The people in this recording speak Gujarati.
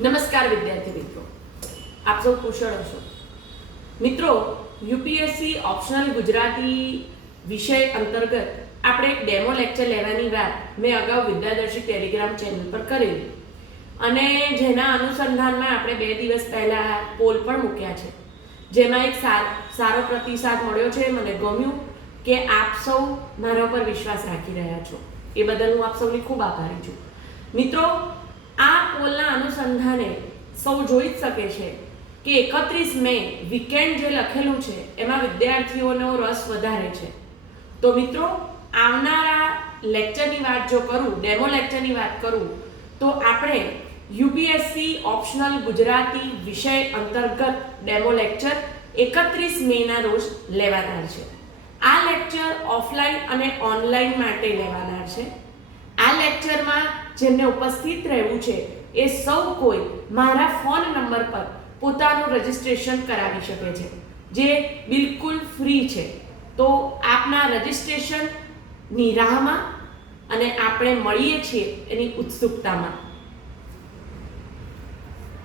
નમસ્કાર વિદ્યાર્થી મિત્રો, આપ સૌ કુશળ હશો. મિત્રો, યુપીએસસી ઓપ્શનલ ગુજરાતી વિષય અંતર્ગત આપણે એક ડેમો લેક્ચર લેવાની વાત મેં અગાઉ વિદ્યાદર્શી ટેલિગ્રામ ચેનલ પર કરેલી અને જેના અનુસંધાનમાં આપણે 2 દિવસ પહેલા પોલ પણ મૂક્યા છે, જેમાં એક સારો પ્રતિસાદ મળ્યો છે. મને ગમ્યું કે આપ સૌ મારા પર વિશ્વાસ રાખી રહ્યા છો, એ બદલ હું આપ સૌની ખૂબ આભારી છું. મિત્રો, આ પોલના અનુસંધાને સૌ જોઈ જ શકે છે કે 31 મે વીકેન્ડ જે લખેલું છે એમાં વિદ્યાર્થીઓનો રસ વધારે છે. તો મિત્રો, આવનારા લેક્ચરની વાત જો કરું, ડેમો લેક્ચરની વાત કરું, તો આપણે યુપીએસસી ઓપ્શનલ ગુજરાતી વિષય અંતર્ગત ડેમો લેક્ચર 31 મેના રોજ લેવાના છે. આ લેક્ચર ઓફલાઈન અને ઓનલાઈન માટે લેવાના છે. આ લેક્ચરમાં જેમને ઉપસ્થિત રહેવું છે એ સૌ કોઈ મારા ફોન નંબર પર પોતાનું રજિસ્ટ્રેશન કરાવી શકે છે, જે બિલકુલ ફ્રી છે. તો આપના રજિસ્ટ્રેશનની રાહમાં અને આપણે મળીએ છીએ એની ઉત્સુકતામાં.